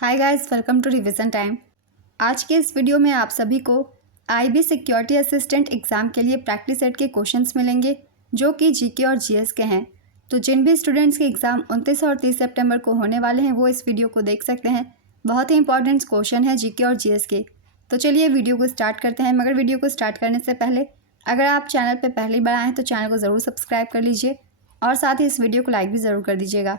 Hi guys, welcome to revision time. आज के इस वीडियो में आप सभी को आईबी सिक्योरिटी असिस्टेंट एग्ज़ाम के लिए प्रैक्टिस सेट के क्वेश्चंस मिलेंगे जो कि जीके और जीएस के हैं। तो जिन भी स्टूडेंट्स के एग्ज़ाम 29 और 30 सितंबर को होने वाले हैं वो इस वीडियो को देख सकते हैं। बहुत ही इंपॉर्टेंट क्वेश्चन है जीके और जीएस के। तो चलिए वीडियो को स्टार्ट करते हैं। मगर वीडियो को स्टार्ट करने से पहले अगर आप चैनल पर पहली बार आए हैं तो चैनल को ज़रूर सब्सक्राइब कर लीजिए और साथ ही इस वीडियो को लाइक भी ज़रूर कर दीजिएगा।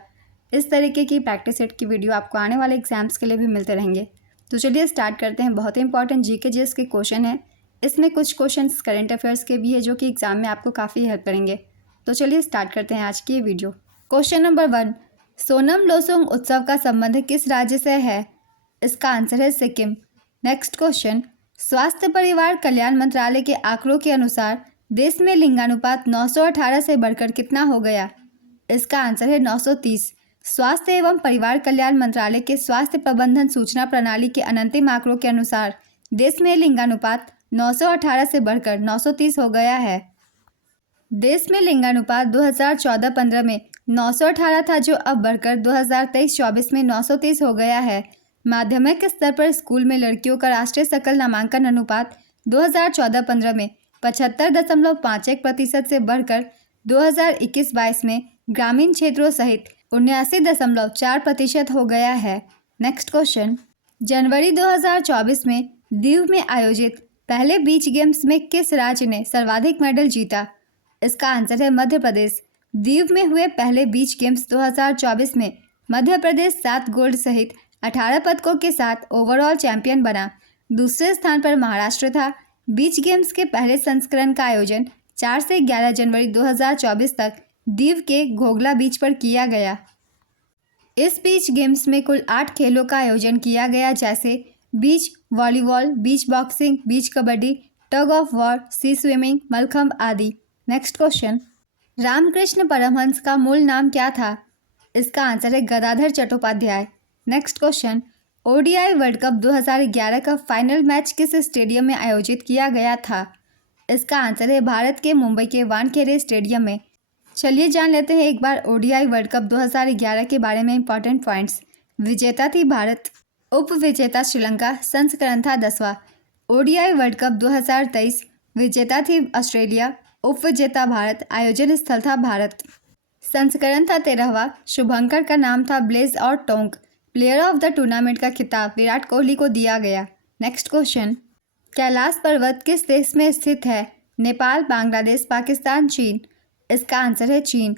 इस तरीके की प्रैक्टिस सेट की वीडियो आपको आने वाले एग्जाम्स के लिए भी मिलते रहेंगे। तो चलिए स्टार्ट करते हैं। बहुत ही इंपॉर्टेंट जीके जीएस के क्वेश्चन है। इसमें कुछ क्वेश्चंस करंट अफेयर्स के भी है जो कि एग्जाम में आपको काफ़ी हेल्प करेंगे। तो चलिए स्टार्ट करते हैं आज की ये video. Question number 1, Sonam Losoong उत्सव का संबंध किस राज्य से है? इसका आंसर है सिक्किम। नेक्स्ट क्वेश्चन, स्वास्थ्य परिवार कल्याण मंत्रालय के आंकड़ों के अनुसार देश में लिंगानुपात 918 से बढ़कर कितना हो गया? इसका आंसर है 930। स्वास्थ्य एवं परिवार कल्याण मंत्रालय के स्वास्थ्य प्रबंधन सूचना प्रणाली के अंतिम आंकड़ों के अनुसार देश में लिंगानुपात 918 से बढ़कर 930 हो गया है। देश में लिंगानुपात 2014-15 में 918 था जो अब बढ़कर 2023-24 में 930 हो गया है। माध्यमिक स्तर पर स्कूल में लड़कियों का राष्ट्रीय सकल नामांकन अनुपात 2014-15 में 75.51% से बढ़कर 2021-22 में ग्रामीण क्षेत्रों सहित 79.4% हो गया है। नेक्स्ट क्वेश्चन, जनवरी 2024 में दीव में आयोजित पहले बीच गेम्स में किस राज्य ने सर्वाधिक मेडल जीता? इसका आंसर है मध्य प्रदेश। दीव में हुए पहले बीच गेम्स 2024 में मध्य प्रदेश 7 गोल्ड सहित 18 पदकों के साथ ओवरऑल चैंपियन बना। दूसरे स्थान पर महाराष्ट्र था। बीच गेम्स के पहले संस्करण का आयोजन 4 से 11 जनवरी 2024 तक दीव के घोघला बीच पर किया गया। इस बीच गेम्स में कुल 8 खेलों का आयोजन किया गया, जैसे beach volleyball, beach boxing, beach kabaddi, tug of war, sea swimming, mallakhamb आदि। नेक्स्ट क्वेश्चन, रामकृष्ण परमहंस का मूल नाम क्या था? इसका आंसर है Gadadhar Chattopadhyay. Next question, ODI world cup 2011 का फाइनल मैच किस स्टेडियम में आयोजित किया गया था? इसका आंसर है भारत के मुंबई के वानखेड़े स्टेडियम में। चलिए जान लेते हैं एक बार ओडीआई वर्ल्ड कप 2011 के बारे में इंपॉर्टेंट पॉइंट्स। विजेता थी भारत, उप विजेता श्रीलंका, संस्करण था 10वां। ओडीआई वर्ल्ड कप 2023 विजेता थी ऑस्ट्रेलिया, उप विजेता भारत, आयोजन स्थल था भारत। संस्करण था 13वां। शुभंकर का नाम था ब्लेज और Tonk. Player of the tournament का खिताब विराट कोहली को दिया गया। नेक्स्ट क्वेश्चन, कैलाश पर्वत किस देश में स्थित है? नेपाल, बांग्लादेश, पाकिस्तान, चीन। इसका आंसर है चीन।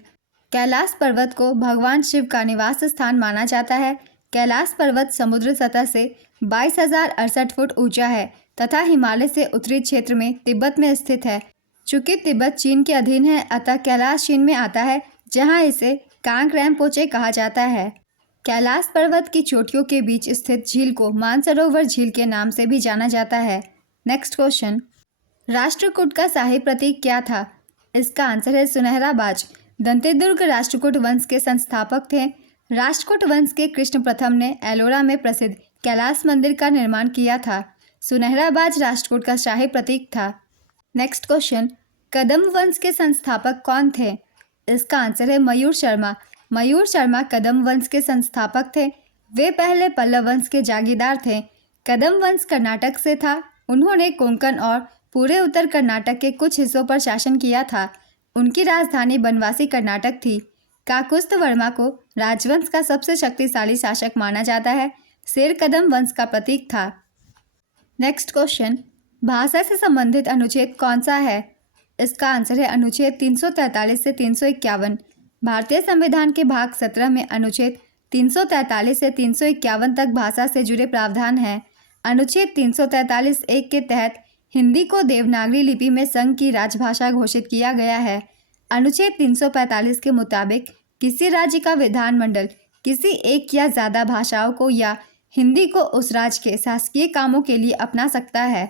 कैलाश पर्वत को भगवान शिव का निवास स्थान माना जाता है। कैलाश पर्वत समुद्र सतह से 22,068 फुट ऊंचा है तथा हिमालय से उत्तरी क्षेत्र में तिब्बत में स्थित है। चूंकि तिब्बत चीन के अधीन है अतः कैलाश चीन में आता है, जहां इसे कांग रैंपोचे कहा जाता है। कैलाश पर्वत की चोटियों के बीच स्थित झील को मानसरोवर झील के नाम से भी जाना जाता है। नेक्स्ट क्वेश्चन, राष्ट्रकूट का शाही प्रतीक क्या था? इसका आंसर है सुनहरा बाज। दंतेदुर्ग राष्ट्रकूट वंश के संस्थापक थे। राष्ट्रकूट वंश के कृष्ण प्रथम ने एलोरा में प्रसिद्ध कैलाश मंदिर का निर्माण किया था। सुनहरा बाज राष्ट्रकूट का शाही प्रतीक था। नेक्स्ट क्वेश्चन, कदम्ब वंश के संस्थापक कौन थे? इसका आंसर है मयूर शर्मा। मयूर शर्मा कदम्ब वंश के संस्थापक थे। वे पहले पल्लव वंश के जागीरदार थे। कदम्ब वंश कर्नाटक से था। उन्होंने कोंकण और पूरे उत्तर कर्नाटक के कुछ हिस्सों पर शासन किया था। उनकी राजधानी बनवासी कर्नाटक थी। काकुस्थ वर्मा को राजवंश का सबसे शक्तिशाली शासक माना जाता है। शेर कदम्ब वंश का प्रतीक था। नेक्स्ट क्वेश्चन, भाषा से संबंधित अनुच्छेद कौन सा है? इसका आंसर है अनुच्छेद 343 से 351। भारतीय संविधान के भाग 17 में अनुच्छेद 343 से 351 तक भाषा से जुड़े प्रावधान हैं। अनुच्छेद 343(1) के तहत हिंदी को देवनागरी लिपि में संघ की राजभाषा घोषित किया गया है। अनुच्छेद 345 के मुताबिक किसी राज्य का विधानमंडल किसी एक या ज़्यादा भाषाओं को या हिंदी को उस राज्य के शासकीय कामों के लिए अपना सकता है।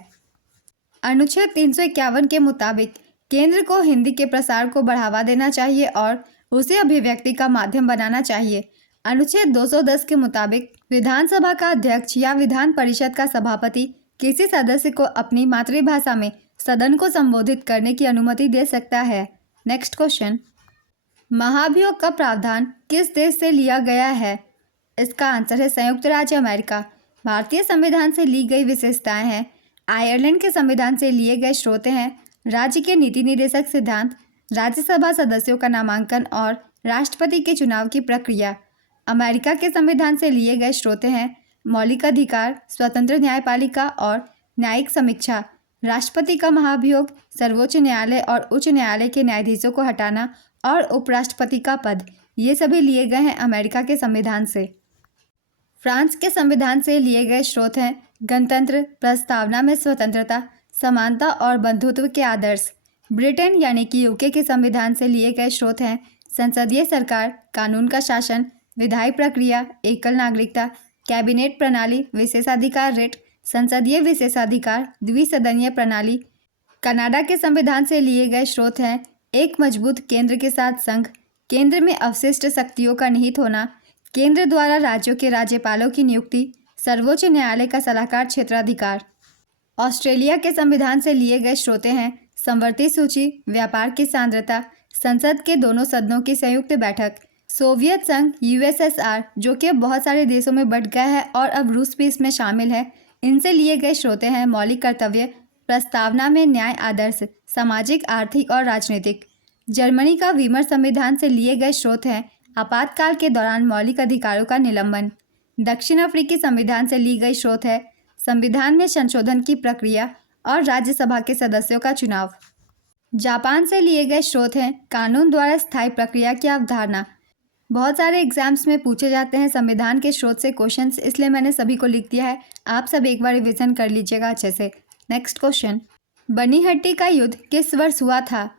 अनुच्छेद 351 के मुताबिक केंद्र को हिंदी के प्रसार को बढ़ावा देना चाहिए और उसे अभिव्यक्ति का माध्यम बनाना चाहिए। अनुच्छेद 210 के मुताबिक विधानसभा का अध्यक्ष या विधान परिषद का सभापति किसी सदस्य को अपनी मातृभाषा में सदन को संबोधित करने की अनुमति दे सकता है। नेक्स्ट क्वेश्चन, महाभियोग का प्रावधान किस देश से लिया गया है? इसका आंसर है संयुक्त राज्य अमेरिका। भारतीय संविधान से ली गई विशेषताएं हैं। आयरलैंड के संविधान से लिए गए स्रोत हैं राज्य के नीति निर्देशक सिद्धांत, राज्यसभा सदस्यों का नामांकन और राष्ट्रपति के चुनाव की प्रक्रिया। अमेरिका के संविधान से लिए गए स्रोत हैं मौलिक अधिकार, स्वतंत्र न्यायपालिका और न्यायिक समीक्षा, राष्ट्रपति का महाभियोग, सर्वोच्च न्यायालय और उच्च न्यायालय के न्यायाधीशों को हटाना और उपराष्ट्रपति का पद। ये सभी लिए गए हैं अमेरिका के संविधान से। फ्रांस के संविधान से लिए गए स्रोत हैं गणतंत्र, प्रस्तावना में स्वतंत्रता, समानता और बंधुत्व के आदर्श। ब्रिटेन यानी कि यूके के संविधान से लिए गए स्रोत हैं संसदीय सरकार, कानून का शासन, विधायी प्रक्रिया, एकल नागरिकता, कैबिनेट प्रणाली, विशेषाधिकार रिट, संसदीय विशेषाधिकार, द्विसदनीय प्रणाली। कनाडा के संविधान से लिए गए स्रोत हैं एक मजबूत केंद्र के साथ संघ, केंद्र में अवशिष्ट शक्तियों का निहित होना, केंद्र द्वारा राज्यों के राज्यपालों की नियुक्ति, सर्वोच्च न्यायालय का सलाहकार क्षेत्राधिकार। ऑस्ट्रेलिया के संविधान से लिए गए स्रोत हैं समवर्ती सूची, व्यापार की सांद्रता, संसद के दोनों सदनों की संयुक्त बैठक, सोवियत संघ यूएसएसआर जो कि अब बहुत सारे देशों में बंट गया है और अब रूस भी इसमें शामिल है। इनसे लिए गए स्रोत हैं मौलिक कर्तव्य, प्रस्तावना में न्याय आदर्श, सामाजिक, आर्थिक और राजनीतिक। जर्मनी का वीमर संविधान से लिए गए स्रोत हैं आपातकाल के दौरान मौलिक अधिकारों का निलंबन। दक्षिण अफ्रीकी संविधान से ली गई स्रोत है संविधान में संशोधन की प्रक्रिया और राज्यसभा के सदस्यों का चुनाव। जापान से लिए गए स्रोत हैं कानून द्वारा स्थायी प्रक्रिया की अवधारणा। बहुत सारे एग्जाम्स में पूछे जाते हैं संविधान के स्रोत से क्वेश्चंस, इसलिए मैंने सभी को लिख दिया है। आप सब एक बार रिविजन कर लीजिएगा अच्छे से। नेक्स्ट क्वेश्चन, बनीहट्टी का युद्ध किस वर्ष हुआ था?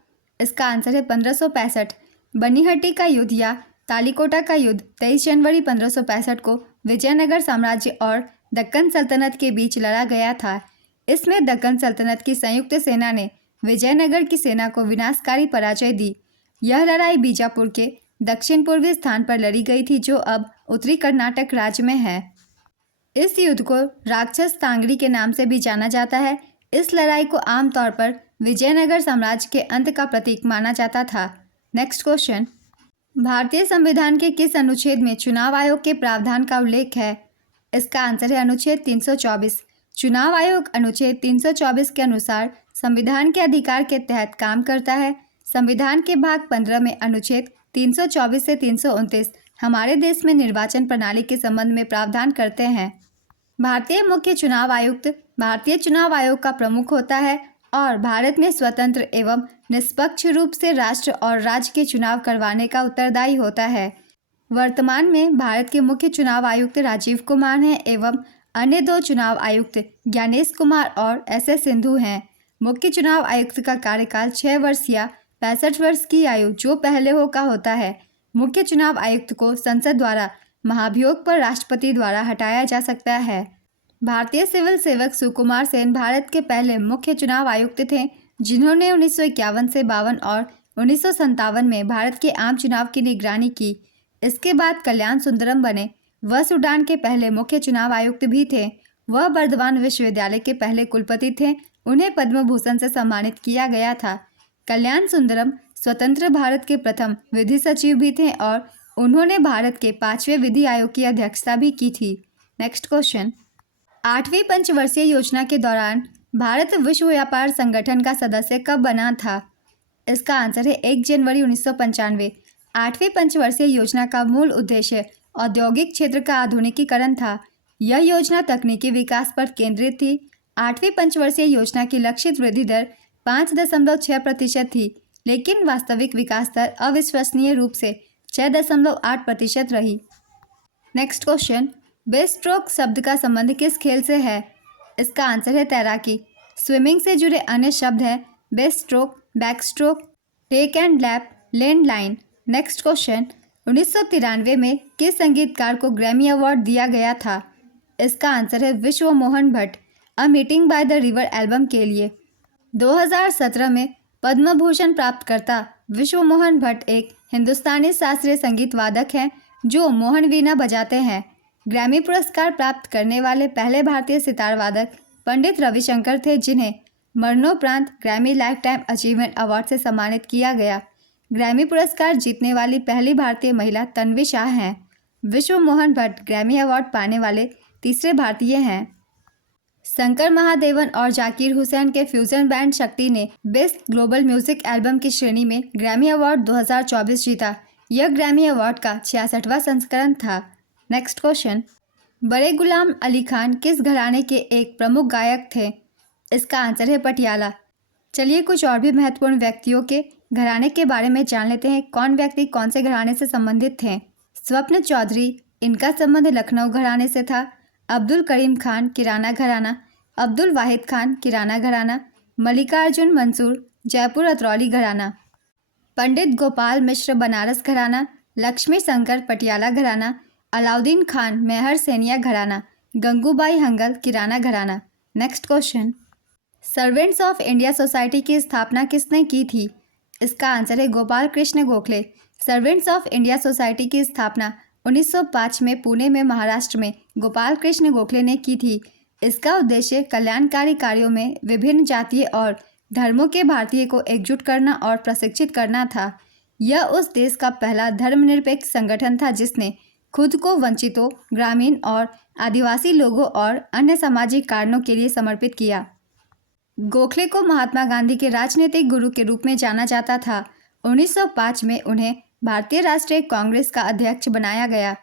इसका आंसर है 1565। बनीहट्टी का युद्ध या तालीकोटा का युद्ध 23 जनवरी 1565 को विजयनगर साम्राज्य और दक्कन सल्तनत के बीच लड़ा गया था। इसमें दक्कन सल्तनत की संयुक्त सेना ने विजयनगर की सेना को विनाशकारी पराजय दी। यह लड़ाई बीजापुर के दक्षिण पूर्वी स्थान पर लड़ी गई थी जो अब उत्तरी कर्नाटक राज्य में है। इस युद्ध को राक्षस तांगड़ी के नाम से भी जाना जाता है। इस लड़ाई को आमतौर पर विजयनगर साम्राज्य के अंत का प्रतीक माना जाता था। नेक्स्ट क्वेश्चन, भारतीय संविधान के किस अनुच्छेद में चुनाव आयोग के प्रावधान का उल्लेख है? इसका आंसर है अनुच्छेद 324। चुनाव आयोग अनुच्छेद 324 के अनुसार संविधान के अधिकार के तहत काम करता है। संविधान के भाग 15 में अनुच्छेद 324 से 329 हमारे देश में निर्वाचन प्रणाली के संबंध में प्रावधान करते हैं। भारतीय मुख्य चुनाव आयुक्त भारतीय चुनाव आयोग का प्रमुख होता है और भारत में स्वतंत्र एवं निष्पक्ष रूप से राष्ट्र और राज्य के चुनाव करवाने का उत्तरदायी होता है। वर्तमान में भारत के मुख्य चुनाव आयुक्त राजीव कुमार हैं एवं अन्य 2 चुनाव आयुक्त ज्ञानेश कुमार और एस सिंधु हैं। मुख्य चुनाव आयुक्त का कार्यकाल 6 वर्ष या 65 वर्ष की आयु जो पहले हो का होता है। मुख्य चुनाव आयुक्त को संसद द्वारा महाभियोग पर राष्ट्रपति द्वारा हटाया जा सकता है। भारतीय सिविल सेवक सुकुमार सेन भारत के पहले मुख्य चुनाव आयुक्त थे जिन्होंने 1951 से 52 और 1957 में भारत के आम चुनाव की निगरानी की। इसके बाद कल्याण सुंदरम बने। वह सूडान के पहले मुख्य चुनाव आयुक्त भी थे। वह बर्दवान विश्वविद्यालय के पहले कुलपति थे। उन्हें पद्म भूषण से सम्मानित किया गया था। कल्याण सुंदरम स्वतंत्र भारत के प्रथम विधि सचिव भी थे और उन्होंने भारत के 5वें विधि आयोग की अध्यक्षता भी की थी। नेक्स्ट क्वेश्चन, 8वीं पंचवर्षीय योजना के दौरान भारत विश्व व्यापार संगठन का सदस्य कब बना था? इसका आंसर है 1 जनवरी 1995। 8वीं पंचवर्षीय योजना का मूल उद्देश्य औद्योगिक क्षेत्र का आधुनिकीकरण था। यह योजना तकनीकी विकास पर केंद्रित थी। 8वीं पंचवर्षीय योजना की लक्षित वृद्धि दर 5.6% थी, लेकिन वास्तविक विकास दर अविश्वसनीय रूप से 6.8% रही। नेक्स्ट क्वेश्चन, बेस्ट स्ट्रोक शब्द का संबंध किस खेल से है? इसका आंसर है तैराकी। स्विमिंग से जुड़े अन्य शब्द हैं best stroke, back stroke, take and lap, land line. Next question, 1993 में किस संगीतकार को ग्रैमी अवार्ड दिया गया था? इसका आंसर है विश्व Mohan Bhatt, a meeting by the river album के लिए। 2017 में पद्म भूषण प्राप्तकर्ता विश्व मोहन भट्ट एक हिंदुस्तानी शास्त्रीय संगीत वादक हैं जो मोहन वीणा बजाते हैं। ग्रैमी पुरस्कार प्राप्त करने वाले पहले भारतीय सितार वादक पंडित रविशंकर थे जिन्हें मरणोपरांत Grammy life time achievement award से सम्मानित किया गया। ग्रैमी पुरस्कार जीतने वाली पहली भारतीय महिला तन्वी शाह हैं। विश्व मोहन भट्ट ग्रैमी अवार्ड पाने वाले तीसरे भारतीय हैं। शंकर महादेवन और जाकिर हुसैन के फ्यूजन बैंड शक्ति ने बेस्ट ग्लोबल म्यूजिक एल्बम की श्रेणी में ग्रैमी अवार्ड 2024 जीता। यह ग्रैमी अवार्ड का 66वां संस्करण था। नेक्स्ट क्वेश्चन, बड़े गुलाम अली खान किस घराने के एक प्रमुख गायक थे? इसका आंसर है पटियाला। चलिए कुछ और भी महत्वपूर्ण व्यक्तियों के घराने के बारे में जान लेते हैं। कौन व्यक्ति कौन से घराने से संबंधित थे? स्वप्न चौधरी, इनका संबंध लखनऊ घराने से था। अब्दुल करीम खान, किराना घराना। अब्दुल वाहिद खान, किराना घराना। मल्लिकार्जुन मंसूर, जयपुर अतरौली घराना। पंडित गोपाल मिश्र, बनारस घराना। लक्ष्मी शंकर, पटियाला घराना। अलाउद्दीन खान, मेहर सेनिया घराना। गंगूबाई हंगल, किराना घराना। Next question, servants of India society की स्थापना किसने की थी? इसका आंसर है Gopal Krishna Gokhale. Servants of India society की स्थापना 1905 में पुणे में महाराष्ट्र में गोपाल कृष्ण गोखले ने की थी। इसका उद्देश्य कल्याणकारी कार्यों में विभिन्न जातीय और धर्मों के भारतीय को एकजुट करना और प्रशिक्षित करना था। यह उस देश का पहला धर्मनिरपेक्ष संगठन था जिसने खुद को वंचितों, ग्रामीण और आदिवासी लोगों और अन्य सामाजिक कारणों के लिए समर्पित किया। गोखले को महात्मा गांधी के राजनीतिक गुरु के रूप में जाना जाता था। 1905 में उन्हें भारतीय राष्ट्रीय कांग्रेस का अध्यक्ष बनाया गया।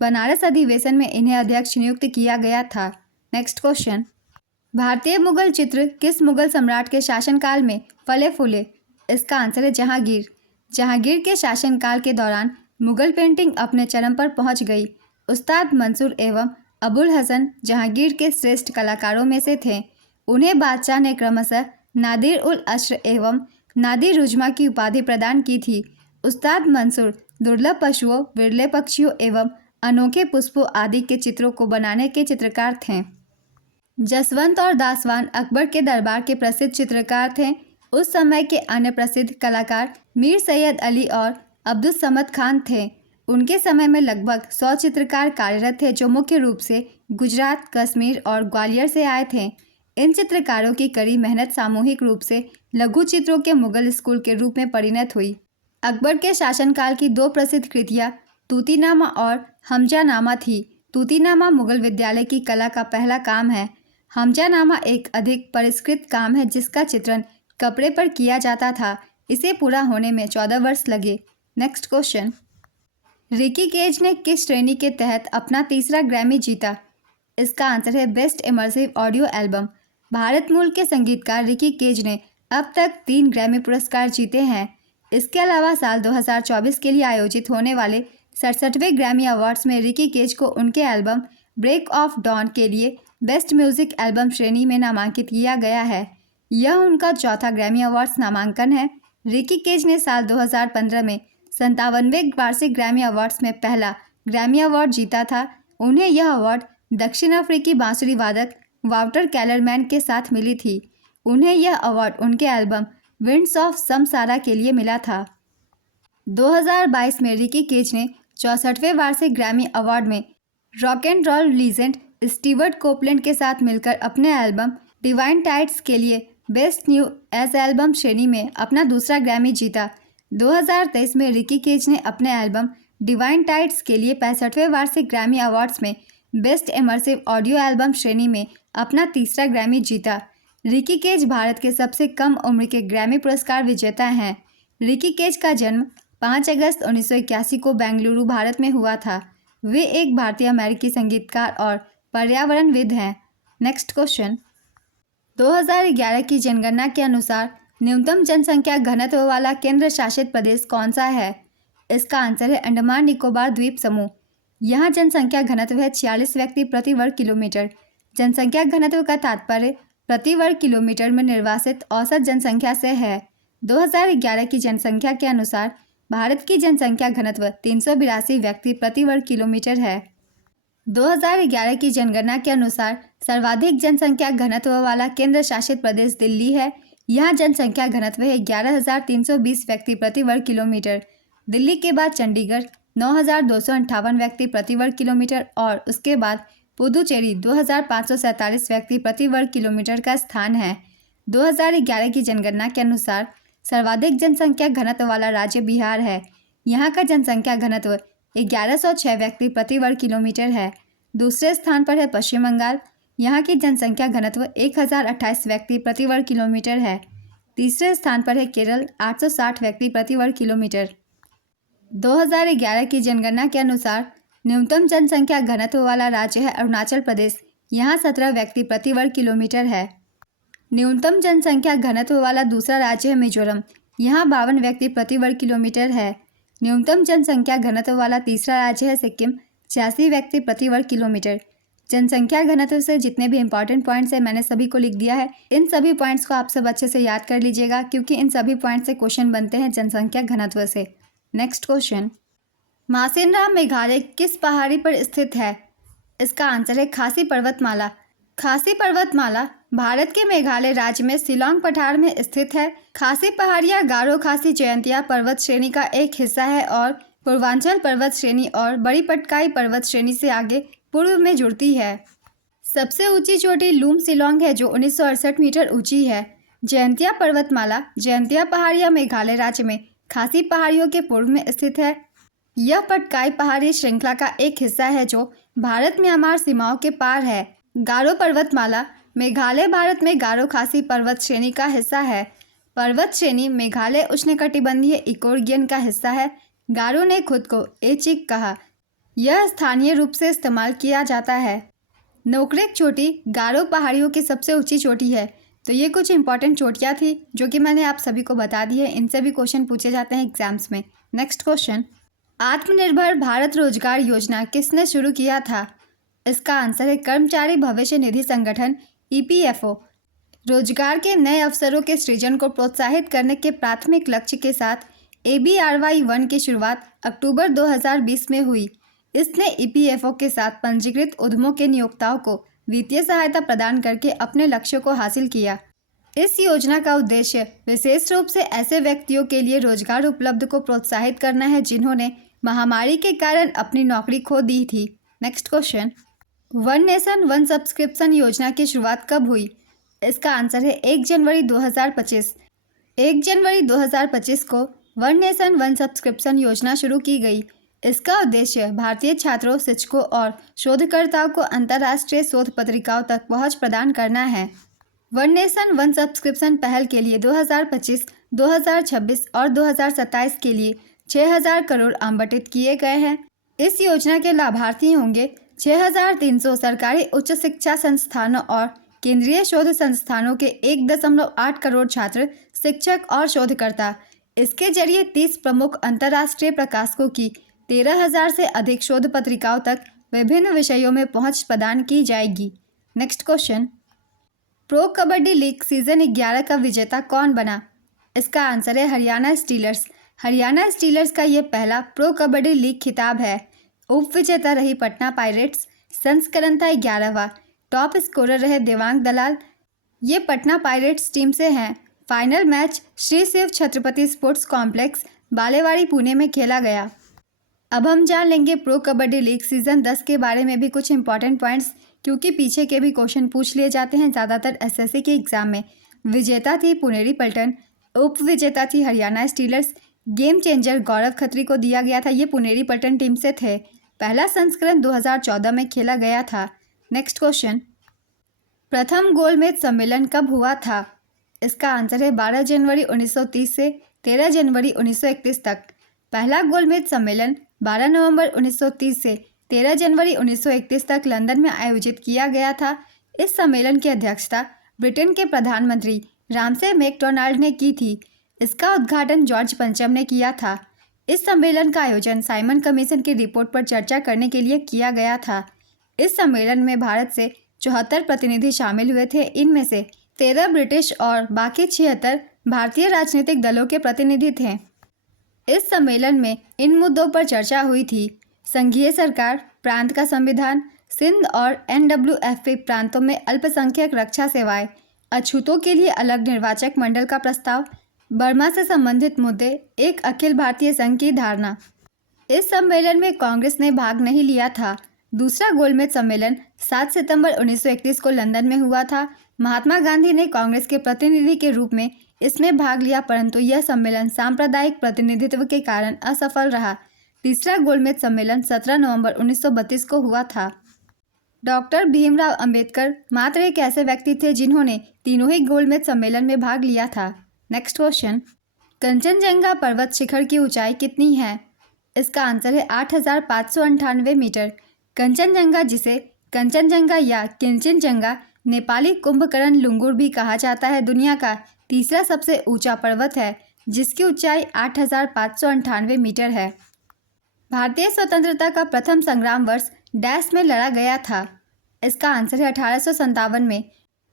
बनारस अधिवेशन में इन्हें अध्यक्ष नियुक्त किया गया था। नेक्स्ट क्वेश्चन, भारतीय मुगल चित्र किस मुगल सम्राट के शासनकाल में फले फूले? इसका आंसर है जहांगीर। जहांगीर के शासनकाल के दौरान मुगल पेंटिंग अपने चरम पर पहुंच गई। उस्ताद मंसूर एवं अबुल हसन जहांगीर के श्रेष्ठ कलाकारों में से थे। उन्हें बादशाह ने क्रमशः नादिर उल अश्र एवं नादिर रुजमा की उपाधि प्रदान की थी। उस्ताद मंसूर दुर्लभ पशुओं, विरले पक्षियों एवं अनोखे पुष्पों आदि के चित्रों को बनाने के चित्रकार थे। जसवंत और दासवान अकबर के दरबार के प्रसिद्ध चित्रकार थे। उस समय के अन्य प्रसिद्ध कलाकार मीर सैयद अली और अब्दुल समद खान थे। उनके समय में लगभग 100 चित्रकार कार्यरत थे जो मुख्य रूप से गुजरात, कश्मीर और ग्वालियर से आए थे। इन चित्रकारों की कड़ी मेहनत सामूहिक रूप से लघु चित्रों के मुगल स्कूल के रूप में परिणत हुई। अकबर के शासनकाल की दो प्रसिद्ध कृतियाँ तूतीनामा और हमजानामा थी। तूतीनामा मुगल विद्यालय की कला का पहला काम है। हमजानामा एक अधिक परिष्कृत काम है जिसका चित्रण कपड़े पर किया जाता था। इसे पूरा होने में 14 वर्ष लगे। नेक्स्ट क्वेश्चन, रिकी केज ने किस श्रेणी के तहत अपना तीसरा ग्रैमी जीता? इसका आंसर है best immersive audio album. Bharat मूल के संगीतकार रिकी केज ने अब तक 3 ग्रैमी पुरस्कार जीते हैं। इसके अलावा साल 2024 के लिए आयोजित होने वाले 67वें ग्रैमी अवार्ड्स में रिकी केज को उनके एल्बम ब्रेक ऑफ डॉन के लिए बेस्ट म्यूजिक एल्बम श्रेणी में नामांकित किया गया है। यह उनका चौथा ग्रैमी अवार्ड्स नामांकन है। रिकी केज ने साल 2015 में 57वें वार्षिक ग्रैमी अवार्ड्स में पहला ग्रैमी अवार्ड जीता था। उन्हें यह अवार्ड दक्षिण अफ्रीकी बांसुरी वादक वाल्टर कैलरमैन के साथ मिली थी। उन्हें यह अवार्ड उनके एल्बम विंड्स ऑफ समसारा के लिए मिला था। 2022 में रिकी केज ने 64वें वार्षिक ग्रैमी अवार्ड में rock and roll legend Stewart Copeland के साथ मिलकर अपने एल्बम डिवाइन टाइड्स के लिए बेस्ट न्यू एज एल्बम श्रेणी में अपना दूसरा ग्रैमी जीता। 2023 में रिकी केज ने अपने एल्बम डिवाइन टाइड्स के लिए 65वें वार्षिक ग्रैमी अवार्ड्स में बेस्ट इमर्सिव ऑडियो एल्बम श्रेणी में अपना तीसरा ग्रैमी जीता। रिकी केज भारत के सबसे कम उम्र के ग्रैमी पुरस्कार विजेता हैं। रिकी केज का जन्म 5 अगस्त 1981 को बेंगलुरु, भारत में हुआ था। वे एक भारतीय अमेरिकी संगीतकार और पर्यावरणविद हैं। नेक्स्ट क्वेश्चन, 2011 की जनगणना के अनुसार न्यूनतम जनसंख्या घनत्व वाला केंद्र शासित प्रदेश कौन सा है? इसका आंसर है अंडमान निकोबार द्वीप समूह। यहाँ जनसंख्या घनत्व है 46 व्यक्ति प्रति वर्ग किलोमीटर। जनसंख्या घनत्व का तात्पर्य प्रति वर्ग किलोमीटर में निर्वासित औसत जनसंख्या से है। 2011 की जनसंख्या के अनुसार भारत की जनसंख्या घनत्व 382 व्यक्ति प्रति वर्ग किलोमीटर है। 2011 की जनगणना के अनुसार सर्वाधिक जनसंख्या घनत्व वाला केंद्र शासित प्रदेश दिल्ली है। यहाँ जनसंख्या घनत्व है 11,320 व्यक्ति प्रति वर्ग किलोमीटर। दिल्ली के बाद चंडीगढ़ 9,258 व्यक्ति प्रति वर्ग किलोमीटर और उसके बाद पुदुचेरी 2,547 व्यक्ति प्रति वर्ग किलोमीटर का स्थान है। 2011 की जनगणना के अनुसार सर्वाधिक जनसंख्या घनत्व वाला राज्य बिहार है। यहाँ का जनसंख्या घनत्व 1106 व्यक्ति प्रति वर्ग किलोमीटर है। दूसरे स्थान पर है पश्चिम बंगाल, यहाँ की जनसंख्या घनत्व 1028 व्यक्ति प्रति वर्ग किलोमीटर है। तीसरे स्थान पर है केरल, 860 व्यक्ति प्रति वर्ग किलोमीटर। 2011 की जनगणना के अनुसार न्यूनतम जनसंख्या घनत्व वाला राज्य है अरुणाचल प्रदेश, यहाँ 17 व्यक्ति प्रति वर्ग किलोमीटर है। न्यूनतम जनसंख्या घनत्व वाला दूसरा राज्य है मिजोरम, यहाँ 52 व्यक्ति प्रति वर्ग किलोमीटर है। न्यूनतम जनसंख्या घनत्व वाला तीसरा राज्य है सिक्किम, 86 व्यक्ति प्रति वर्ग किलोमीटर। जनसंख्या घनत्व से जितने भी इंपॉर्टेंट पॉइंट्स हैं मैंने सभी को लिख दिया है। इन सभी पॉइंट्स को आप सब अच्छे से याद कर लीजिएगा, क्योंकि इन सभी पॉइंट्स से क्वेश्चन बनते हैं जनसंख्या घनत्व से। नेक्स्ट क्वेश्चन, मासेनराम मेघालय किस पहाड़ी पर स्थित है? इसका आंसर है खासी पर्वतमाला। खासी पर्वतमाला भारत के मेघालय राज्य में शिलांग पठार में स्थित है। खासी पहाड़ियाँ गारो खासी जयंतिया पर्वत श्रेणी का एक हिस्सा है और पूर्वांचल पर्वत श्रेणी और बड़ी पटकाई पर्वत श्रेणी से आगे पूर्व में जुड़ती है। सबसे ऊंची चोटी लूम शिलांग है जो 1968 मीटर ऊंची है। जयंतिया पर्वतमाला जयंतिया पहाड़ियाँ मेघालय राज्य में खासी पहाड़ियों के पूर्व में स्थित है। यह पटकाई पहाड़ी श्रृंखला का एक हिस्सा है जो भारत म्यांमार सीमाओं के पार है। गारो पर्वतमाला मेघालय भारत में गारो खासी पर्वत श्रेणी का हिस्सा है। पर्वत श्रेणी मेघालय उष्णकटिबंधीय इकोरेगियन का हिस्सा है। गारो ने खुद को एचिक कहा। यह स्थानीय रूप से इस्तेमाल किया जाता है। नोकरेक चोटी गारो पहाड़ियों की सबसे ऊंची चोटी है। तो ये कुछ इंपॉर्टेंट चोटियाँ थी जो कि मैंने आप सभी को बता दी है। इनसे भी क्वेश्चन पूछे जाते हैं एग्जाम्स में। नेक्स्ट क्वेश्चन, आत्मनिर्भर भारत रोजगार योजना किसने शुरू किया था? इसका आंसर है कर्मचारी भविष्य निधि संगठन EPFO। रोजगार के नए अवसरों के सृजन को प्रोत्साहित करने के प्राथमिक लक्ष्य के साथ ABRY-1 की शुरुआत अक्टूबर 2020 में हुई। इसने EPFO के साथ पंजीकृत उद्यमों के नियोक्ताओं को वित्तीय सहायता प्रदान करके अपने लक्ष्यों को हासिल किया। इस योजना का उद्देश्य विशेष रूप से ऐसे व्यक्तियों के लिए रोजगार उपलब्ध को प्रोत्साहित करना है जिन्होंने महामारी के कारण अपनी नौकरी खो दी थी। Next question, one nation one subscription योजना की शुरुआत कब हुई? इसका आंसर है 1 जनवरी 2025। 1 जनवरी 2025 को वन नेशन वन सब्सक्रिप्शन योजना शुरू की गई। इसका उद्देश्य भारतीय छात्रों, शिक्षकों और शोधकर्ताओं को अंतर्राष्ट्रीय शोध पत्रिकाओं तक पहुंच प्रदान करना है। वन नेशन वन सब्सक्रिप्शन पहल के लिए 2025, 2026 और 2027 के लिए 6,000 करोड़ आवंटित किए गए हैं। इस योजना के लाभार्थी होंगे 6,300 सरकारी उच्च शिक्षा संस्थानों और केंद्रीय शोध संस्थानों के 1.8 करोड़ छात्र, शिक्षक और शोधकर्ता। इसके जरिए 30 प्रमुख अंतर्राष्ट्रीय प्रकाशकों की 13,000 से अधिक शोध पत्रिकाओं तक विभिन्न विषयों में पहुंच प्रदान की जाएगी। Next question, pro kabaddi league season 11 का विजेता कौन बना? इसका आंसर है हरियाणा स्टीलर्स। हरियाणा स्टीलर्स का ये पहला प्रो कबड्डी लीग खिताब है। उप विजेता रही पटना पायरेट्स। संस्करण था 11वां। टॉप स्कोरर रहे देवांग दलाल। ये पटना पायरेट्स टीम से हैं। Final match Shri Shiv Chhatrapati sports complex Balewadi Pune में खेला गया। अब हम जान लेंगे प्रो कबड्डी लीग सीजन 10 के बारे में भी कुछ इंपॉर्टेंट पॉइंट्स, क्योंकि पीछे के भी क्वेश्चन पूछ लिए जाते हैं ज़्यादातर SSC के एग्जाम में। विजेता थी पुनेरी पल्टन। उप विजेता थी हरियाणा स्टीलर्स। गेम चेंजर गौरव खत्री को दिया गया था। ये पुनेरी पल्टन टीम से थे। पहला संस्करण 2014 में खेला गया था। नेक्स्ट क्वेश्चन, प्रथम गोलमेज सम्मेलन कब हुआ था? इसका आंसर है 12 जनवरी 1930 से 13 जनवरी 1931 तक। पहला गोलमेज सम्मेलन 12 नवंबर 1930 से 13 जनवरी 1931 तक लंदन में आयोजित किया गया था। इस सम्मेलन की अध्यक्षता ब्रिटेन के प्रधानमंत्री रामसे मैकडोनाल्ड ने की थी। इसका उद्घाटन जॉर्ज पंचम ने किया था। इस सम्मेलन का आयोजन साइमन कमीशन की रिपोर्ट पर चर्चा करने के लिए किया गया था। इस सम्मेलन में भारत से 74 प्रतिनिधि शामिल हुए थे। इनमें से 13 ब्रिटिश और बाकी 76 भारतीय राजनीतिक दलों के प्रतिनिधि थे। इस सम्मेलन में इन मुद्दों पर चर्चा हुई थी: संघीय सरकार, प्रांत का संविधान, सिंध और NWFP प्रांतों में अल्पसंख्यक रक्षा सेवाएं, अछूतों के लिए अलग निर्वाचक मंडल का प्रस्ताव, बर्मा से संबंधित मुद्दे, एक अखिल भारतीय संघ की धारणा। इस सम्मेलन में कांग्रेस ने भाग नहीं लिया था। दूसरा गोलमेज सम्मेलन 7 सितंबर 1931 को लंदन में हुआ था। महात्मा गांधी ने कांग्रेस के प्रतिनिधि के रूप में इसमें भाग लिया, परंतु यह सम्मेलन सांप्रदायिक प्रतिनिधित्व के कारण असफल रहा। तीसरा गोलमेज सम्मेलन 17 नवंबर 1932 को हुआ था। डॉक्टर भीमराव अंबेडकर मात्र एक ऐसे व्यक्ति थे जिन्होंने तीनों ही गोलमेज सम्मेलन में भाग लिया था। नेक्स्ट क्वेश्चन, कंचनजंगा पर्वत शिखर की ऊंचाई कितनी है? इसका आंसर है 8,598 मीटर। कंचनजंगा, जिसे कंचनजंगा या किंचनजंगा नेपाली कुंभकर्ण लुंगुर भी कहा जाता है, दुनिया का तीसरा सबसे ऊंचा पर्वत है जिसकी ऊंचाई 8,598 मीटर है। भारतीय स्वतंत्रता का प्रथम संग्राम वर्ष डैश में लड़ा गया था। इसका आंसर है 1857 में।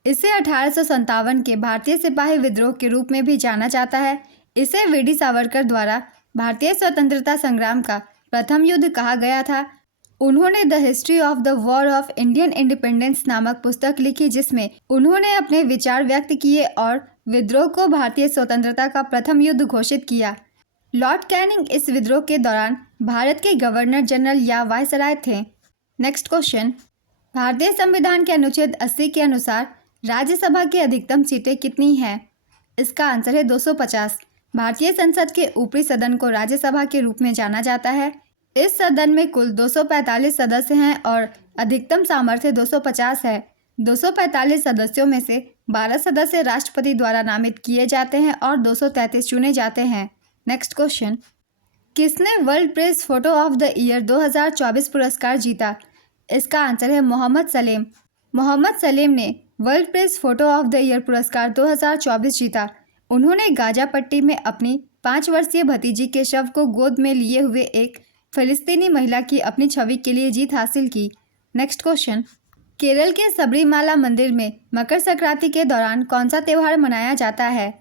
इसे 1857 के भारतीय सिपाही विद्रोह के रूप में भी जाना जाता है। इसे वीडी सावरकर द्वारा भारतीय स्वतंत्रता संग्राम का प्रथम युद्ध कहा गया था। उन्होंने the history of the war of Indian independence नामक पुस्तक लिखी, जिसमें उन्होंने अपने विचार व्यक्त किए और विद्रोह को भारतीय स्वतंत्रता का प्रथम युद्ध घोषित किया। लॉर्ड कैनिंग इस विद्रोह के दौरान भारत के गवर्नर जनरल या वायसराय थे। नेक्स्ट क्वेश्चन, भारतीय संविधान के अनुच्छेद 80 के अनुसार राज्यसभा की अधिकतम सीटें कितनी हैं? इसका आंसर है 250। भारतीय संसद के ऊपरी सदन को राज्यसभा के रूप में जाना जाता है। इस सदन में कुल 245 सदस्य हैं और अधिकतम सामर्थ्य 250 है। 245 सदस्यों में से 12 सदस्य राष्ट्रपति द्वारा नामित किए जाते हैं और 233 चुने जाते हैं। नेक्स्ट क्वेश्चन, किसने world press photo of the year 2024 पुरस्कार जीता? इसका आंसर है मोहम्मद सलेम। मोहम्मद सलेम ने world press photo of the year पुरस्कार 2024 जीता। उन्होंने गाजापट्टी में अपनी 5 वर्षीय भतीजी के शव को गोद में लिए हुए एक फिलिस्तीनी महिला की अपनी छवि के लिए जीत हासिल की। नेक्स्ट क्वेश्चन, केरल के सबरीमाला मंदिर में मकर संक्रांति के दौरान कौन सा त्यौहार मनाया जाता है?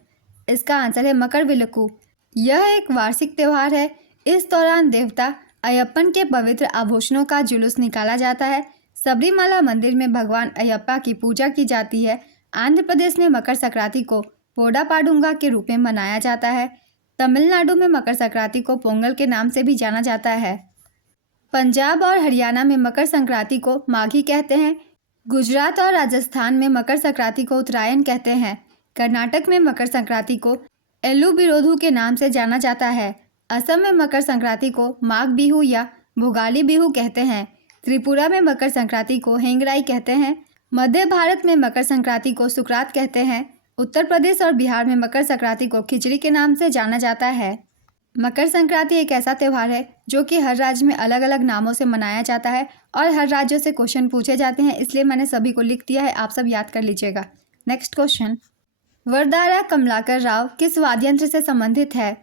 इसका आंसर है मकर विलक्कू। यह एक वार्षिक त्यौहार है। इस दौरान देवता अयप्पन के पवित्र आभूषणों का जुलूस निकाला जाता है। सबरीमाला मंदिर में भगवान अयप्पा की पूजा की जाती है। आंध्र प्रदेश में मकर संक्रांति को पोडा पाडुंगा के रूप में मनाया जाता है। तमिलनाडु में मकर संक्रांति को पोंगल के नाम से भी जाना जाता है। पंजाब और हरियाणा में मकर संक्रांति को माघी कहते हैं। गुजरात और राजस्थान में मकर संक्रांति को उत्तरायण कहते हैं। कर्नाटक में मकर संक्रांति को एल्लू बिरोधू के नाम से जाना जाता है। असम में मकर संक्रांति को माघ बिहू या भोगाली बिहू कहते हैं। त्रिपुरा में मकर संक्रांति को हेंगराई कहते हैं। मध्य भारत में मकर संक्रांति को सुकरात कहते हैं। उत्तर प्रदेश और बिहार में मकर संक्रांति को खिचड़ी के नाम से जाना जाता है। मकर संक्रांति एक ऐसा त्यौहार है जो कि हर राज्य में अलग अलग नामों से मनाया जाता है और हर राज्यों से क्वेश्चन पूछे जाते हैं, इसलिए मैंने सभी को लिख दिया है, आप सब याद कर लीजिएगा। नेक्स्ट क्वेश्चन, वरदारा कमलाकर राव किस वाद्ययंत्र से संबंधित है?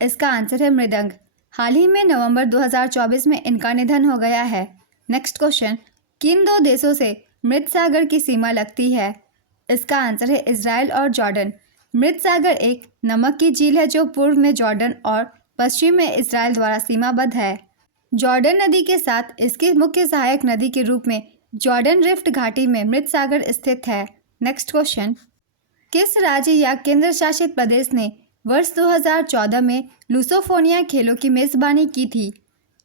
इसका आंसर है मृदंग। हाल ही में नवंबर 2024 में इनका निधन हो गया है। नेक्स्ट क्वेश्चन, किन 2 देशों से मृत सागर की सीमा लगती है? इसका आंसर है इजराइल और जॉर्डन। मृत सागर एक नमक की झील है जो पूर्व में जॉर्डन और पश्चिम में इजराइल द्वारा सीमाबद्ध है। जॉर्डन नदी के साथ इसकी मुख्य सहायक नदी के रूप में जॉर्डन रिफ्ट घाटी में मृत सागर स्थित है। नेक्स्ट क्वेश्चन, किस राज्य या केंद्र शासित प्रदेश ने वर्ष 2014 में लुसोफोनिया खेलों की मेजबानी की थी?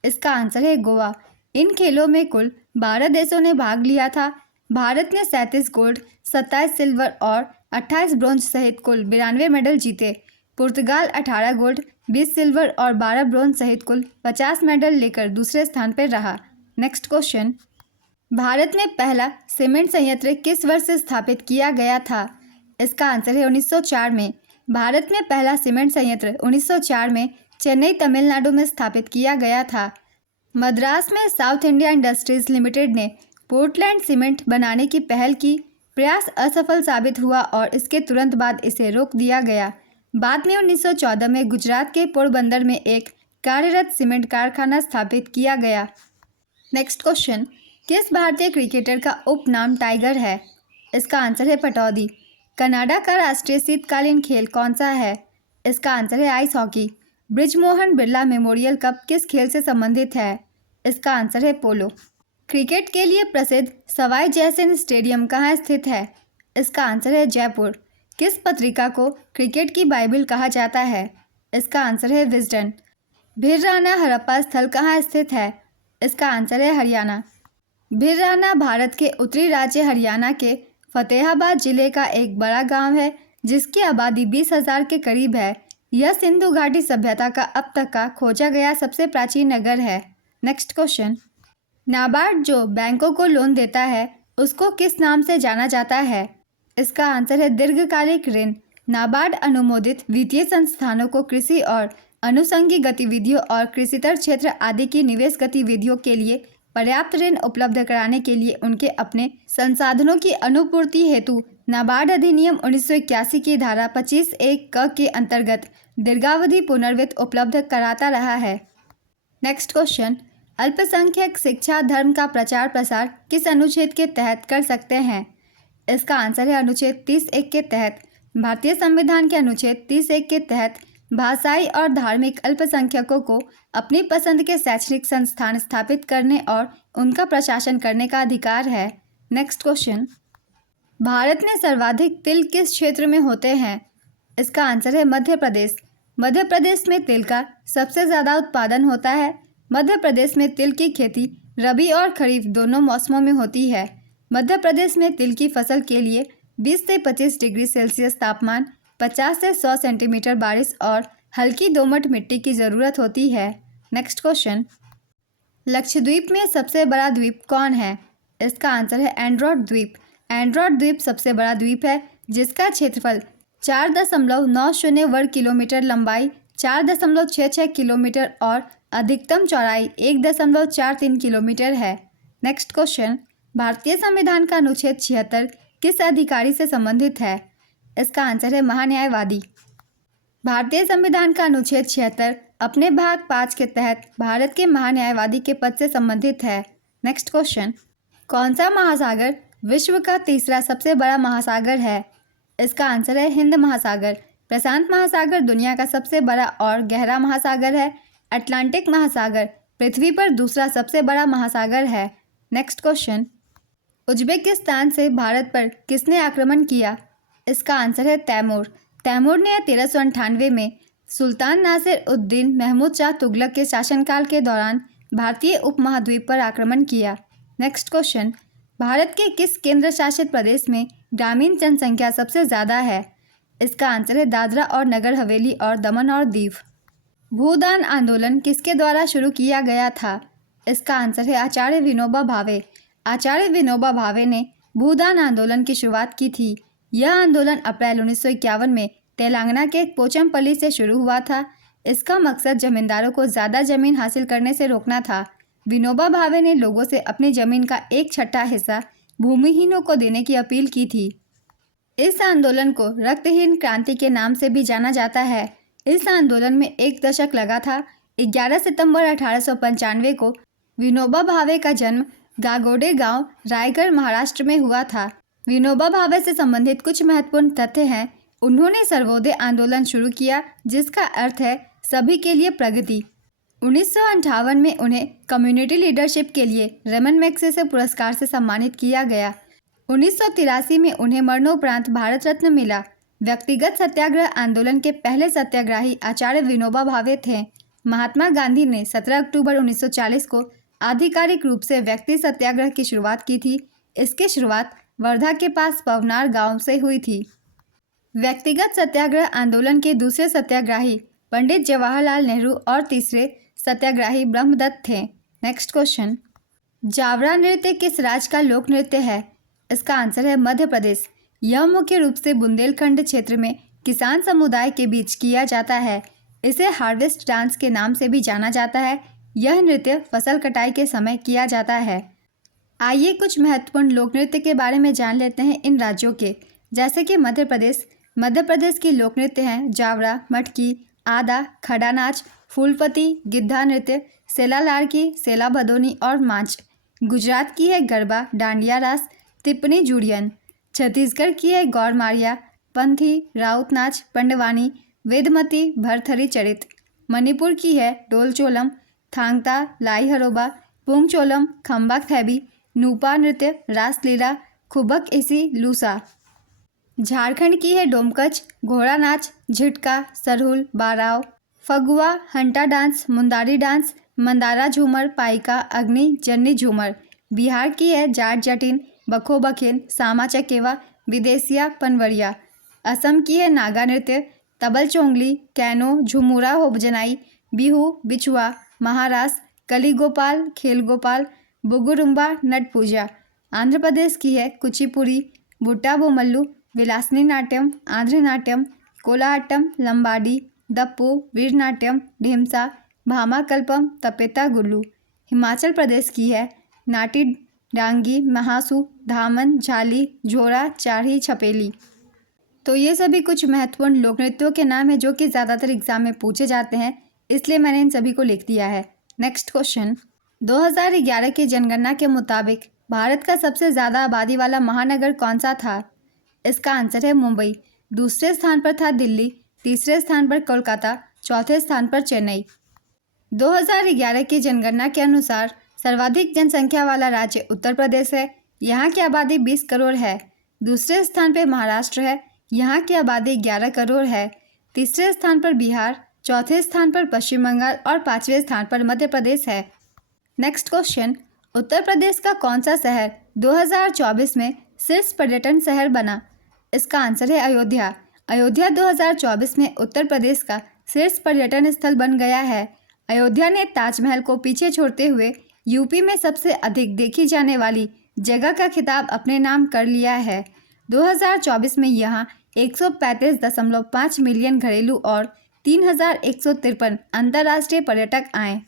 इसका आंसर है गोवा। इन खेलों में कुल 12 देशों ने भाग लिया था। भारत ने 37 गोल्ड, 27 सिल्वर और 28 ब्रोंज सहित कुल 92 मेडल जीते। पुर्तगाल 18 गोल्ड, 20 सिल्वर और 12 ब्रोंज सहित कुल 50 मेडल लेकर दूसरे स्थान पर रहा। नेक्स्ट क्वेश्चन, भारत में पहला सीमेंट संयंत्र किस वर्ष स्थापित किया गया था? इसका आंसर है 1904 में। भारत में पहला सीमेंट संयंत्र 1904 में चेन्नई, तमिलनाडु में स्थापित किया गया था। मद्रास में साउथ इंडिया इंडस्ट्रीज लिमिटेड ने पोर्टलैंड सीमेंट बनाने की पहल की। प्रयास असफल साबित हुआ और इसके तुरंत बाद इसे रोक दिया गया। बाद में 1914 में गुजरात के पोरबंदर में एक कार्यरत सीमेंट कारखाना स्थापित किया गया। नेक्स्ट क्वेश्चन, किस भारतीय क्रिकेटर का उपनाम टाइगर है? इसका आंसर है पटौदी। कनाडा का राष्ट्रीय शीतकालीन खेल कौन सा है? इसका आंसर है ice hockey. Brijmohan Birla memorial cup किस खेल से संबंधित है? इसका आंसर है पोलो। क्रिकेट के लिए प्रसिद्ध सवाई जयसिंह स्टेडियम कहाँ स्थित है? इसका आंसर है जयपुर। किस पत्रिका को क्रिकेट की बाइबल कहा जाता है? इसका आंसर है विजडन। भिरराना हड़प्पा स्थल कहाँ स्थित है? इसका आंसर है हरियाणा। भिरराना भारत के उत्तरी राज्य हरियाणा के फतेहाबाद जिले का एक बड़ा गांव है जिसकी आबादी 20,000 के करीब है। यह सिंधु घाटी सभ्यता का अब तक का खोजा गया सबसे प्राचीन नगर है। नेक्स्ट क्वेश्चन, नाबार्ड जो बैंकों को लोन देता है उसको किस नाम से जाना जाता है? इसका आंसर है दीर्घकालिक ऋण। नाबार्ड अनुमोदित वित्तीय संस्थानों को कृषि और अनुषंगी गतिविधियों और कृषितर क्षेत्र आदि की निवेश गतिविधियों के लिए पर्याप्त ऋण उपलब्ध कराने के लिए उनके अपने संसाधनों की अनुपूर्ति हेतु नाबार्ड अधिनियम 1981 की धारा 25(1) क के अंतर्गत दीर्घावधि पुनर्वित्त उपलब्ध कराता रहा है। नेक्स्ट क्वेश्चन, अल्पसंख्यक शिक्षा धर्म का प्रचार प्रसार किस अनुच्छेद के तहत कर सकते हैं? इसका आंसर है अनुच्छेद 30(1) के तहत। भारतीय संविधान के अनुच्छेद 30(1) के तहत भाषाई और धार्मिक अल्पसंख्यकों को अपनी पसंद के शैक्षणिक संस्थान स्थापित करने और उनका प्रशासन करने का अधिकार है। नेक्स्ट क्वेश्चन, भारत में सर्वाधिक तिल किस क्षेत्र में होते हैं? इसका आंसर है मध्य प्रदेश। मध्य प्रदेश में तिल का सबसे ज़्यादा उत्पादन होता है। मध्य प्रदेश में तिल की खेती रबी और खरीफ दोनों मौसमों में होती है। मध्य प्रदेश में तिल की फसल के लिए 20 से 25 डिग्री सेल्सियस तापमान, 50 से 100 सेंटीमीटर बारिश और हल्की दोमट मिट्टी की ज़रूरत होती है। नेक्स्ट क्वेश्चन, लक्षद्वीप में सबसे बड़ा द्वीप कौन है? इसका आंसर है एंड्रोट द्वीप। एंड्रोट द्वीप सबसे बड़ा द्वीप है जिसका क्षेत्रफल 4.90 वर्ग किलोमीटर, लंबाई 4.66 किलोमीटर और अधिकतम चौड़ाई 1.43 किलोमीटर है। नेक्स्ट क्वेश्चन, भारतीय संविधान का अनुच्छेद 76 किस अधिकारी से संबंधित है? इसका आंसर है महान्यायवादी। भारतीय संविधान का अनुच्छेद 76 अपने भाग 5 के तहत भारत के महान्यायवादी के पद से संबंधित है। नेक्स्ट क्वेश्चन, कौन सा महासागर विश्व का तीसरा सबसे बड़ा महासागर है? इसका आंसर है हिंद महासागर। प्रशांत महासागर दुनिया का सबसे बड़ा और गहरा महासागर है। अटलांटिक महासागर पृथ्वी पर दूसरा सबसे बड़ा महासागर है। नेक्स्ट क्वेश्चन, उज्बेकिस्तान से भारत पर किसने आक्रमण किया? इसका आंसर है तैमूर। तैमूर ने 1398 में सुल्तान नासिर उद-दीन महमूद शाह तुगलक के शासनकाल के दौरान भारतीय उपमहाद्वीप पर आक्रमण किया। नेक्स्ट क्वेश्चन, भारत के किस केंद्र शासित प्रदेश में ग्रामीण जनसंख्या सबसे ज़्यादा है? इसका आंसर है दादरा और नगर हवेली और दमन और दीव। भूदान आंदोलन किसके द्वारा शुरू किया गया था? इसका आंसर है आचार्य विनोबा भावे। आचार्य विनोबा भावे ने भूदान आंदोलन की शुरुआत की थी। यह आंदोलन अप्रैल 1951 में तेलंगाना के पोचमपल्ली से शुरू हुआ था। इसका मकसद जमींदारों को ज़्यादा ज़मीन हासिल करने से रोकना था। विनोबा भावे ने लोगों से अपनी ज़मीन का 1/6 हिस्सा भूमिहीनों को देने की अपील की थी। इस आंदोलन को रक्तहीन क्रांति के नाम से भी जाना जाता है। इस आंदोलन में 1 दशक लगा था। 11 सितंबर 1895 को विनोबा भावे का जन्म गागोडे गांव, रायगढ़, महाराष्ट्र में हुआ था। विनोबा भावे से संबंधित कुछ महत्वपूर्ण तथ्य हैं। उन्होंने सर्वोदय आंदोलन शुरू किया जिसका अर्थ है सभी के लिए प्रगति। 1958 में उन्हें कम्युनिटी लीडरशिप के लिए रेमन मैग्सेसे पुरस्कार से सम्मानित किया गया। 1983 में उन्हें मरणोपरांत भारत रत्न मिला। व्यक्तिगत सत्याग्रह आंदोलन के पहले सत्याग्रही आचार्य विनोबा भावे थे। महात्मा गांधी ने 17 अक्टूबर 1940 को आधिकारिक रूप से व्यक्ति सत्याग्रह की शुरुआत की थी। इसकी शुरुआत वर्धा के पास पवनार गांव से हुई थी। व्यक्तिगत सत्याग्रह आंदोलन के दूसरे सत्याग्रही पंडित जवाहरलाल नेहरू और तीसरे सत्याग्रही ब्रह्मदत्त थे। नेक्स्ट क्वेश्चन, जावरा नृत्य किस राज्य का लोक नृत्य है? इसका आंसर है मध्य प्रदेश। यह मुख्य रूप से बुंदेलखंड क्षेत्र में किसान समुदाय के बीच किया जाता है। इसे हार्वेस्ट डांस के नाम से भी जाना जाता है। यह नृत्य फसल कटाई के समय किया जाता है। आइए कुछ महत्वपूर्ण लोक नृत्य के बारे में जान लेते हैं इन राज्यों के। जैसे कि मध्य प्रदेश की लोक नृत्य हैं जावरा, मटकी, आदा, खड़ा नाच, फूलपति, गिद्धा नृत्य, सेला लाड़की, सेला भदोनी और मांच। गुजरात की है गरबा, डांडिया रास, तिपनी जुड़ियन। छत्तीसगढ़ की है गौरमारिया, पंथी, राउत नाच, पंडवानी, वेदमती, भरथरी चरित। मणिपुर की है डोलचोलम, थांगता, लाई हरोबा, पुंगचोलम, खम्बाक थैबी, नूपा नृत्य, रासलीला, खुबक इसी, लूसा। झारखंड की है डोमकच, घोड़ा नाच, झिटका, सरहुल, बाराव, Phagua, hanta dance, Mundari dance, Mandhana झूमर, पाइका, अग्नि, जन्नी झूमर। बिहार की है जाट जटिन, बखो बखेन, सामा चकेवा, विदेसिया, पनवरिया। असम की है नागा नृत्य, तबल चोंगली, कैनो, झुमुरा होबजनाई, बिहू, बिछुआ, महारास, कली गोपाल, खेल गोपाल, बुगुरुम्बा, नट पूजा। आंध्र प्रदेश की है कुचिपुड़ी, बुट्टा बोमल्लू, विलासनी नाट्यम, आंध्र नाट्यम, कोलाहट्टम, लंबाडी, दप्पू, वीर नाट्यम, ढेमसा, भामाकल्पम, तपेता गुल्लू। हिमाचल प्रदेश की है नाटी, डांगी, महासू, धामन, झाली, झोरा, चारही, छपेली। तो ये सभी कुछ महत्वपूर्ण लोक नृत्यों के नाम हैं जो कि ज़्यादातर एग्जाम में पूछे जाते हैं, इसलिए मैंने इन सभी को लिख दिया है। नेक्स्ट क्वेश्चन, 2011 की जनगणना के मुताबिक भारत का सबसे ज़्यादा आबादी वाला महानगर कौन सा था? इसका आंसर है मुंबई। दूसरे स्थान पर था दिल्ली, तीसरे स्थान पर कोलकाता, चौथे स्थान पर चेन्नई। 2011 की जनगणना के अनुसार सर्वाधिक जनसंख्या वाला राज्य उत्तर प्रदेश है, यहाँ की आबादी 20 करोड़ है। दूसरे स्थान पर महाराष्ट्र है, यहाँ की आबादी 11 करोड़ है। तीसरे स्थान पर बिहार, चौथे स्थान पर पश्चिम बंगाल और पांचवें स्थान पर मध्य प्रदेश है। नेक्स्ट क्वेश्चन, उत्तर प्रदेश का कौन सा शहर 2024 में शीर्ष पर्यटन शहर बना? इसका आंसर है अयोध्या। अयोध्या 2024 में उत्तर प्रदेश का शीर्ष पर्यटन स्थल बन गया है। अयोध्या ने ताजमहल को पीछे छोड़ते हुए यूपी में सबसे अधिक देखी जाने वाली जगह का खिताब अपने नाम कर लिया है। 2024 में यहाँ 135.5 मिलियन घरेलू और 3,153 अंतर्राष्ट्रीय पर्यटक आए।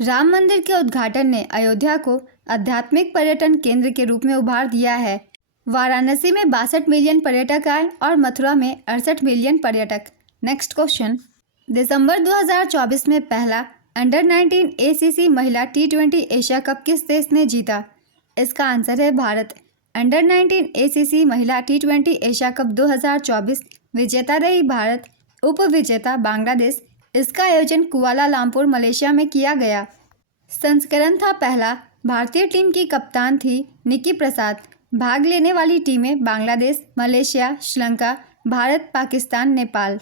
राम मंदिर के उद्घाटन ने अयोध्या को आध्यात्मिक पर्यटन केंद्र के रूप में उभार दिया है। वाराणसी में 62 मिलियन पर्यटक आए और मथुरा में 68 मिलियन पर्यटक। नेक्स्ट क्वेश्चन, दिसंबर 2024 में पहला अंडर-19 ACC महिला T20 एशिया कप किस देश ने जीता? इसका आंसर है भारत। अंडर-19 ACC महिला T20 एशिया कप 2024 विजेता रही भारत, उप विजेता बांग्लादेश। इसका आयोजन कुआलालंपुर मलेशिया में किया गया। संस्करण था पहला। भारतीय टीम की कप्तान थी निकी प्रसाद। भाग लेने वाली टीमें बांग्लादेश, मलेशिया, श्रीलंका, भारत, पाकिस्तान, नेपाल।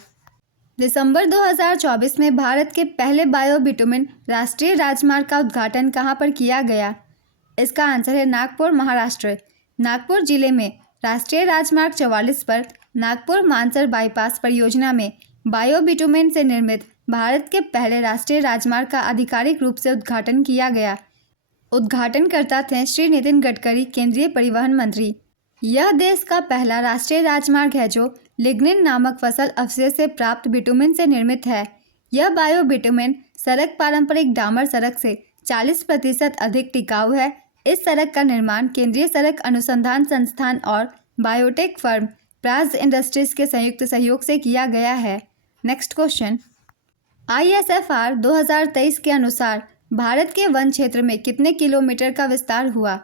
दिसंबर 2024 में भारत के पहले बायो बिटुमेन राष्ट्रीय राजमार्ग का उद्घाटन कहां पर किया गया? इसका आंसर है नागपुर, महाराष्ट्र। नागपुर जिले में राष्ट्रीय राजमार्ग 44 पर नागपुर मानसर बाईपास परियोजना में बायो बिटुमेन से निर्मित भारत के पहले राष्ट्रीय राजमार्ग का आधिकारिक रूप से उद्घाटन किया गया। उद्घाटनकर्ता थे श्री नितिन गडकरी, केंद्रीय परिवहन मंत्री। यह देश का पहला राष्ट्रीय राजमार्ग है जो लिग्निन नामक फसल अवशेष से प्राप्त बिटुमेन से निर्मित है। यह बायो बिटुमेन सड़क पारंपरिक डामर सड़क से 40% अधिक टिकाऊ है। इस सड़क का निर्माण केंद्रीय सड़क अनुसंधान संस्थान और बायोटेक फर्म प्राज इंडस्ट्रीज के संयुक्त सहयोग से किया गया है। नेक्स्ट क्वेश्चन, ISFR 2023 के अनुसार भारत के वन क्षेत्र में कितने किलोमीटर का विस्तार हुआ?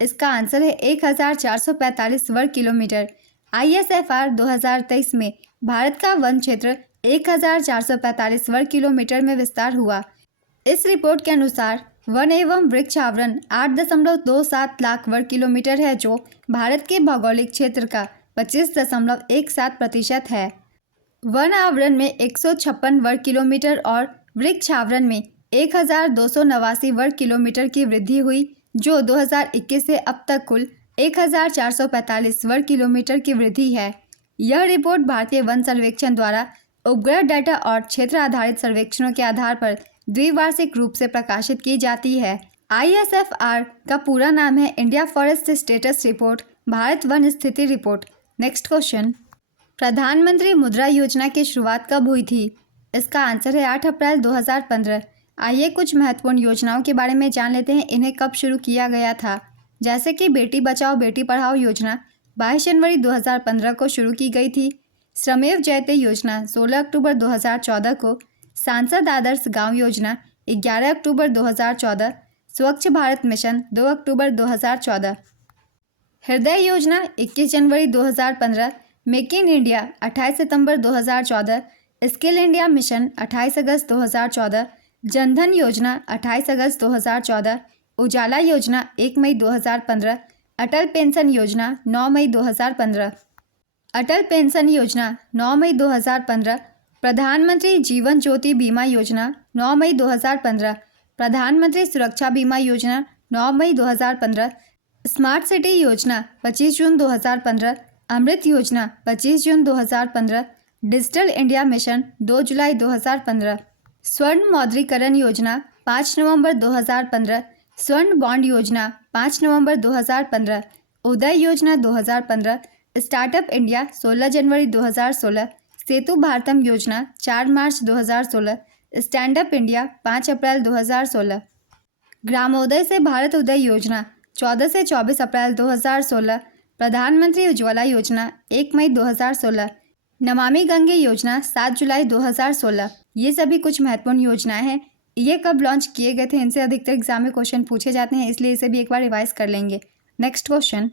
इसका आंसर है 1445 वर्ग किलोमीटर। ISFR 2023 में भारत का वन क्षेत्र 1445 वर्ग किलोमीटर में विस्तार हुआ। इस रिपोर्ट के अनुसार वन एवं वृक्ष आवरण 8.27 लाख वर्ग किलोमीटर है जो भारत के भौगोलिक क्षेत्र का 25.17% है। वन आवरण में 156 वर्ग किलोमीटर और वृक्ष आवरण में 1289 वर्ग किलोमीटर की वृद्धि हुई जो 2021 से अब तक कुल 1445 वर्ग किलोमीटर की वृद्धि है। यह रिपोर्ट भारतीय वन सर्वेक्षण द्वारा उपग्रह डाटा और क्षेत्र आधारित सर्वेक्षणों के आधार पर द्विवार्षिक रूप से प्रकाशित की जाती है। ISFR का पूरा नाम है India forest status report, Bharat one स्थिति रिपोर्ट। नेक्स्ट क्वेश्चन, प्रधानमंत्री मुद्रा योजना की शुरुआत कब हुई थी? इसका आंसर है 8 अप्रैल 2015। आइए कुछ महत्वपूर्ण योजनाओं के बारे में जान लेते हैं, इन्हें कब शुरू किया गया था। जैसे कि बेटी बचाओ बेटी पढ़ाओ योजना 22 जनवरी 2015 को शुरू की गई थी। श्रमेव जयते योजना 16 अक्टूबर 2014 को। सांसद आदर्श गांव योजना 11 अक्टूबर 2014। स्वच्छ भारत मिशन 2 अक्टूबर 2014। हृदय योजना 21 जनवरी 2015। Make in India 28 September 2014। Skill India mission 28 अगस्त 2014। जनधन योजना 28 अगस्त 2014। उजाला योजना 1 मई 2015। अटल पेंशन योजना 9 मई 2015। अटल पेंशन योजना 9 मई 2015। प्रधानमंत्री जीवन ज्योति बीमा योजना 9 मई 2015। प्रधानमंत्री सुरक्षा बीमा योजना 9 मई 2015। स्मार्ट सिटी योजना 25 जून 2015। अमृत योजना 25 जून 2015। डिजिटल इंडिया मिशन 2 जुलाई 2015, स्वर्ण मौद्रीकरण योजना 5 नवंबर 2015, स्वर्ण बॉन्ड योजना 5 नवंबर 2015, उदय योजना 2015, स्टार्टअप इंडिया 16 जनवरी 2016, सेतु भारतम योजना 4 मार्च 2016, स्टैंड अप इंडिया 5 अप्रैल 2016, ग्रामोदय से भारत उदय योजना 14 से 24 अप्रैल 2016, प्रधानमंत्री उज्ज्वला योजना 1 मई 2016, नमामि गंगे योजना 7 जुलाई 2016। ये सभी कुछ महत्वपूर्ण योजनाएं हैं। ये कब लॉन्च किए गए थे, इनसे अधिकतर एग्जाम में क्वेश्चन पूछे जाते हैं, इसलिए इसे भी एक बार रिवाइज कर लेंगे। नेक्स्ट क्वेश्चन,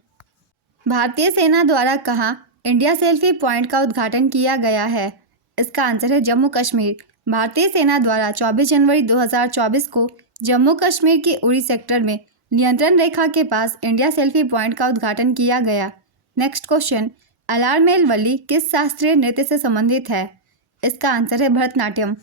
भारतीय सेना द्वारा कहाँ इंडिया सेल्फी पॉइंट का उद्घाटन किया गया है? इसका आंसर है जम्मू कश्मीर। भारतीय सेना द्वारा 24 जनवरी 2024 को जम्मू कश्मीर के उरी सेक्टर में नियंत्रण रेखा के पास इंडिया सेल्फी पॉइंट का उद्घाटन किया गया। नेक्स्ट क्वेश्चन, अलारमेल वल्ली किस शास्त्रीय नृत्य से संबंधित है? इसका आंसर है भरतनाट्यम।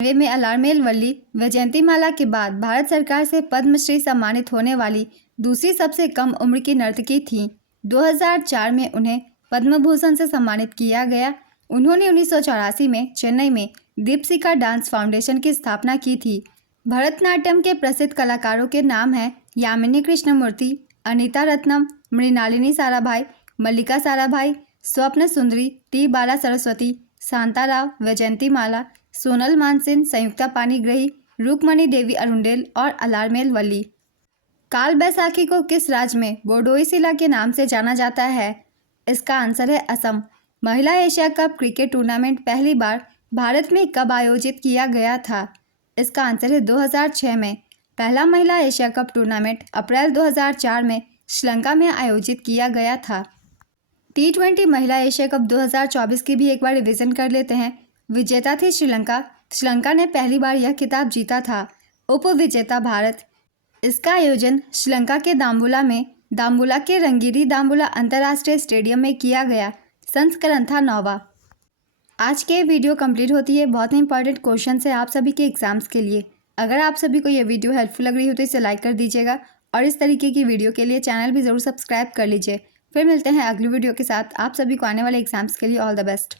वे में अलारमेल वल्ली वैजयंतीमाला के बाद भारत सरकार से पद्मश्री सम्मानित होने वाली दूसरी सबसे कम उम्र की नर्तकी थी। 2004 में उन्हें पद्म भूषण से सम्मानित किया गया। उन्होंने 1984 में चेन्नई में दीपशिखा डांस फाउंडेशन की स्थापना की थी। भरतनाट्यम के प्रसिद्ध कलाकारों के नाम हैं यामिनी कृष्णमूर्ति, अनीता रत्नम, मृणालिनी साराभाई, मल्लिका साराभाई, स्वप्न सुंदरी, टी बाला सरस्वती, शांताराव, वैजयंतीमाला, सोनल मानसिंह, संयुक्ता पाणिग्रही, रुक्मणी देवी अरुंडेल और अलारमेल वल्ली। काल बैसाखी को किस राज्य में बोडोई सिला के नाम से जाना जाता है? इसका आंसर है असम। महिला एशिया कप क्रिकेट टूर्नामेंट पहली बार भारत में कब आयोजित किया गया था? इसका आंसर है 2006 में। पहला महिला एशिया कप टूर्नामेंट अप्रैल 2004 में श्रीलंका में आयोजित किया गया था। T20 महिला एशिया कप 2024 की भी एक बार रिवीजन कर लेते हैं। विजेता थी श्रीलंका। श्रीलंका ने पहली बार यह खिताब जीता था। उपविजेता भारत। इसका आयोजन श्रीलंका के दाम्बुला के रंगीरी दाम्बुला अंतर्राष्ट्रीय स्टेडियम में किया गया। संस्करण था 9वां। आज के वीडियो कंप्लीट होती है। बहुत ही इंपॉर्टेंट क्वेश्चन है आप सभी के एग्जाम्स के लिए। अगर आप सभी को यह वीडियो हेल्पफुल लग रही हो तो इसे लाइक कर दीजिएगा और इस तरीके की वीडियो के लिए चैनल भी ज़रूर सब्सक्राइब कर लीजिए। फिर मिलते हैं अगली वीडियो के साथ। आप सभी को आने वाले एग्जाम्स के लिए ऑल द बेस्ट।